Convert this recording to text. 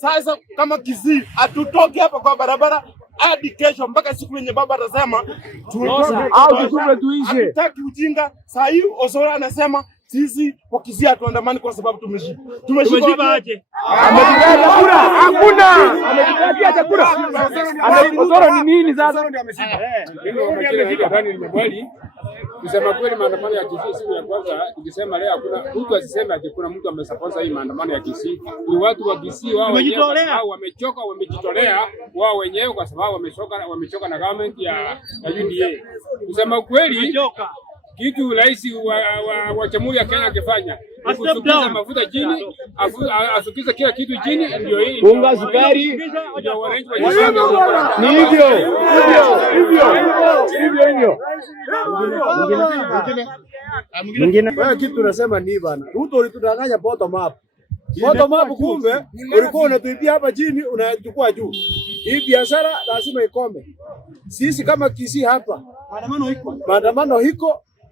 Sasa kama Kisii hatutoki hapa kwa barabara hadi kesho mpaka siku yenye baba atasema hatutaki ujinga. Saa hii Osoro anasema sisi kwa Kisii hatuandamani kwa sababu tumeshiba. Tumeshiba aje? Amejikatia kura. Hakuna. Amejikatia chakula. Osoro ni nini sasa? Kusema kweli maandamano ya Kisii siku ya kwanza tukisema leo hakuna mtu asiseme ati kuna mtu amesapota hii maandamano ya Kisii. Ni watu wa Kisii wao wenyewe wamechoka, wamejitolea wao wenyewe kwa sababu wamechoka na government ya UDA. Kusema kweli kitu rais wa Jamhuri ya Kenya akifanya kusukiza mafuta chini, asukiza kila kitu chini, ndio hii unga, sukari, ndio wananchi wa ni hivyo. Mwingine wewe kitu tunasema ni bana, Ruto ulitudanganya bottom up. Bottom up kumbe ulikuwa unatuibia hapa chini unachukua juu. Hii biashara lazima ikome. Sisi kama Kisii hapa maandamano hiko